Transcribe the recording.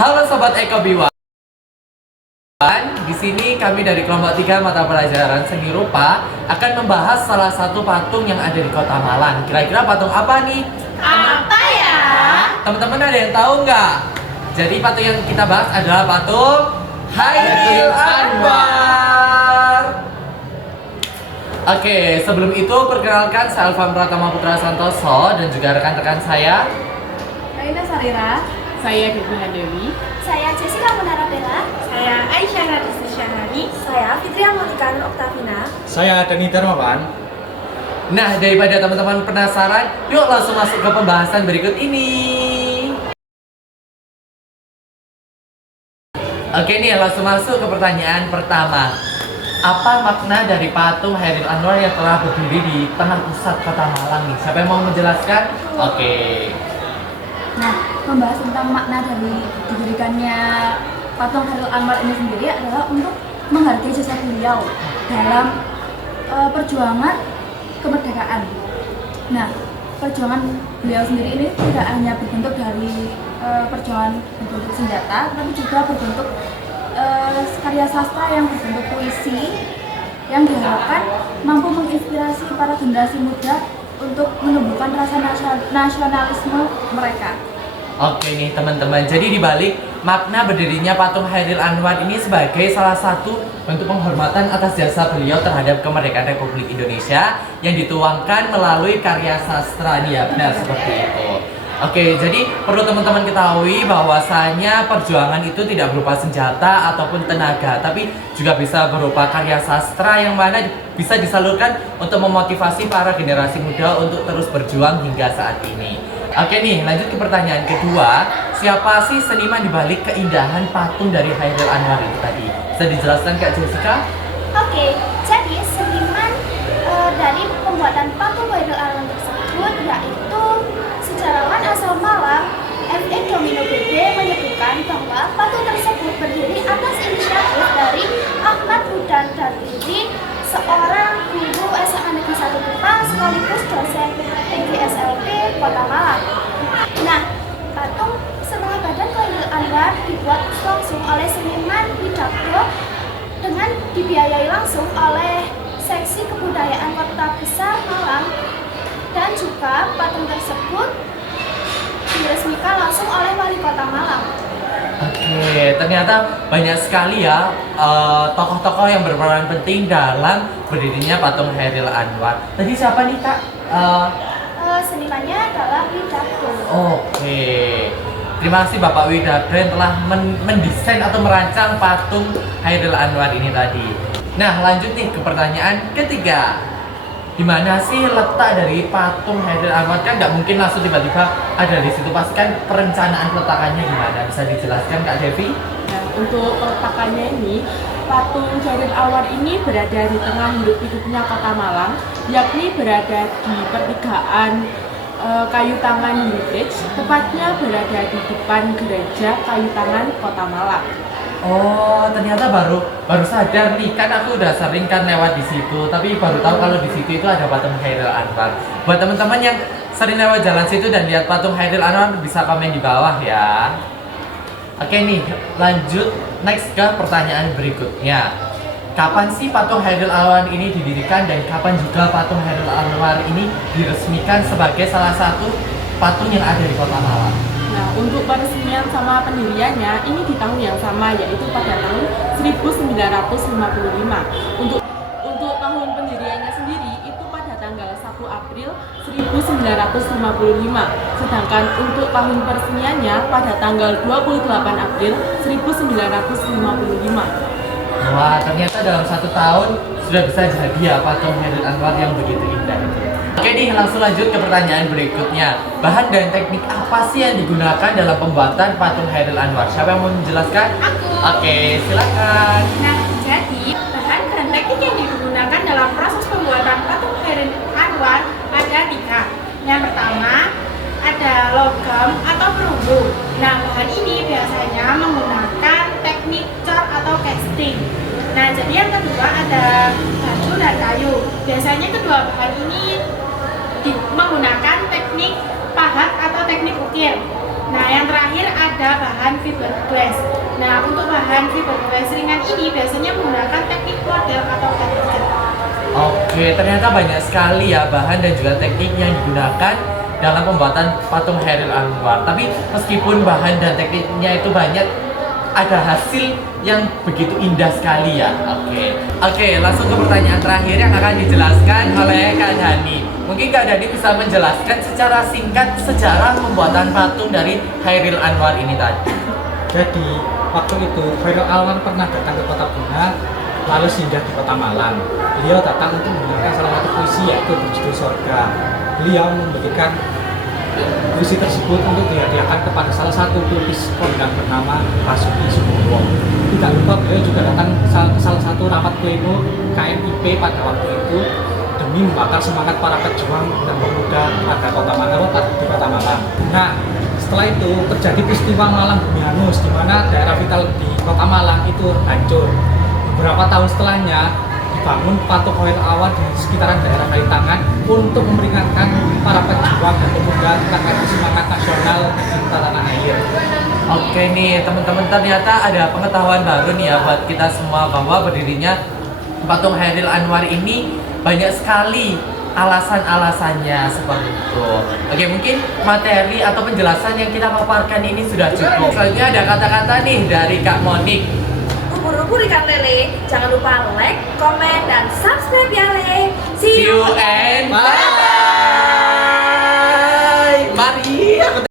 Halo Sobat Eko Biwan. Di sini kami dari kelompok 3 mata pelajaran seni rupa akan membahas salah satu patung yang ada di Kota Malang. Kira-kira patung apa nih? Apa ya? Teman-teman ada yang tahu nggak? Jadi patung yang kita bahas adalah patung Chairil Anwar. Oke, sebelum itu perkenalkan saya Alfam Pratama Putra Santoso dan juga rekan-rekan saya. Aina Sarira. Saya Devina Dewi. Saya Jessica Munara Bella. Saya Aisyah Radisi Syahani. Saya Fitria Monika Nur Oktavina. Saya Dani Darmawan. Nah, daripada teman-teman penasaran, yuk langsung masuk ke pembahasan berikut ini. Oke nih, langsung masuk ke pertanyaan pertama. Apa makna dari patung Chairil Anwar yang telah berdiri di tengah pusat Kota Malang nih? Siapa yang mau menjelaskan? Oke. Nah, membahas tentang makna dari didirikannya patung Chairil Anwar ini sendiri adalah untuk menghargai jasa beliau dalam perjuangan kemerdekaan. Nah, perjuangan beliau sendiri ini tidak hanya berbentuk dari perjuangan berbentuk senjata, tapi juga berbentuk karya sastra yang berbentuk puisi yang diharapkan mampu menginspirasi para generasi muda untuk menumbuhkan rasa nasionalisme mereka. Oke nih teman-teman, jadi dibalik makna berdirinya patung Chairil Anwar ini sebagai salah satu bentuk penghormatan atas jasa beliau terhadap kemerdekaan Republik Indonesia yang dituangkan melalui karya sastra nih ya, benar seperti itu. Oke, jadi perlu teman-teman ketahui bahwasanya perjuangan itu tidak berupa senjata ataupun tenaga, tapi juga bisa berupa karya sastra yang mana bisa disalurkan untuk memotivasi para generasi muda untuk terus berjuang hingga saat ini. Oke nih, lanjut ke pertanyaan kedua. Siapa sih seniman dibalik keindahan patung dari Chairil Anwar itu tadi? Bisa dijelaskan Kak Jessica? Oke, jadi seniman dari pembuatan patung Chairil Anwar tersebut yaitu sejarawan asal Malang, F.E. Domino BB menyebutkan bahwa patung tersebut berdiri atas inisiatif dari Ahmad Hudan Darwiri, seorang guru SMA Negeri 1 Kupang sekaligus dosen PGSLP Kota Malang. Nah, patung setengah badan Chairil Anwar dibuat langsung oleh seniman Widakdo dengan dibiayai langsung oleh Seksi Kebudayaan Kota Besar Malang, dan juga patung tersebut diresmikan langsung oleh Wali Kota Malang. Oke, ternyata banyak sekali ya tokoh-tokoh yang berperan penting dalam berdirinya patung Chairil Anwar. Tadi siapa nih Kak? Senimannya adalah Widakdo. Oke, terima kasih Bapak Widakdo yang telah mendesain atau merancang patung Chairil Anwar ini tadi. Nah, lanjut nih ke pertanyaan ketiga. Di mana sih letak dari patung Chairil Anwar? Kan nggak mungkin langsung tiba-tiba ada di situ, pasti kan perencanaan peletakannya gimana? Bisa dijelaskan Kak Devi? Nah, untuk peletakannya ini, patung Chairil Anwar ini berada di tengah hidup-hidupnya Kota Malang, yakni berada di pertigaan Kayu Tangan Heritage, tepatnya berada di depan gereja Kayu Tangan Kota Malang. Oh, ternyata baru sadar nih, kan aku udah sering kan lewat di situ, tapi baru tahu kalau di situ itu ada patung Chairil Anwar. Buat teman-teman yang sering lewat jalan situ dan lihat patung Chairil Anwar bisa komen di bawah ya. Oke nih, lanjut next ke pertanyaan berikutnya. Kapan sih patung Chairil Anwar ini didirikan dan kapan juga patung Chairil Anwar ini diresmikan sebagai salah satu patung yang ada di Kota Malang? Nah, untuk peresmian sama pendiriannya ini di tahun yang sama, yaitu pada tahun 1955. Untuk tahun pendiriannya sendiri itu pada tanggal 1 April 1955. Sedangkan untuk tahun peresmiannya pada tanggal 28 April 1955. Wah, ternyata dalam 1 tahun sudah bisa jadi ya patung Chairil Anwar yang begitu indah itu. Oke nih, langsung lanjut ke pertanyaan berikutnya. Bahan dan teknik apa sih yang digunakan dalam pembuatan patung Chairil Anwar? Siapa yang mau menjelaskan? Aku. Oke, silakan. Nah, jadi bahan dan teknik yang digunakan dalam proses pembuatan patung Chairil Anwar ada 3. Yang pertama ada logam atau perunggu. Nah, bahan ini biasanya menggunakan teknik cor atau casting. Nah, jadi yang kedua ada batu dan kayu. Biasanya kedua bahan ini menggunakan teknik pahat atau teknik ukir. Nah, yang terakhir ada bahan fiberglass. Nah, untuk bahan fiberglass ringan ini biasanya menggunakan teknik model atau texture. Oke, ternyata banyak sekali ya bahan dan juga teknik yang digunakan dalam pembuatan patung Chairil Anwar. Tapi meskipun bahan dan tekniknya itu banyak, ada hasil yang begitu indah sekali ya. Oke, langsung ke pertanyaan terakhir yang akan dijelaskan oleh Kak Dhani. Mungkin Kak Dhani bisa menjelaskan secara singkat sejarah pembuatan patung dari Chairil Anwar ini tadi. Jadi waktu itu Chairil Anwar pernah datang ke Kota Buna, lalu singgah di Kota Malang. Beliau datang untuk mendengarkan salah satu puisi yaitu berjudul Sorga. Beliau memberikan puisi tersebut untuk dihadiahkan kepada salah satu pelukis kondang bernama Basuki Subowo. Tidak lupa beliau juga datang ke salah satu rapat pleno KMIP pada waktu itu demi membakar semangat para pejuang dan pemuda pada Kota Malang. Nah, setelah itu terjadi peristiwa Malang Bumi Hangus, di mana daerah vital di Kota Malang itu hancur. Beberapa tahun setelahnya dibangun patung Chairil Anwar di sekitaran daerah Kalitangan untuk memperingatkan para pejuang dan pemuda terkait semangat nasional di tanah air. Oke nih teman-teman, ternyata ada pengetahuan baru nih ya buat kita semua bahwa berdirinya patung Chairil Anwar ini banyak sekali alasan-alasannya seperti itu. Oke, mungkin materi atau penjelasan yang kita paparkan ini sudah cukup. Selanjutnya ada kata-kata nih dari Kak Monik. Ubur-ubur ikan lele, jangan lupa like, komen, dan subscribe ya Le. See you and bye. Mari.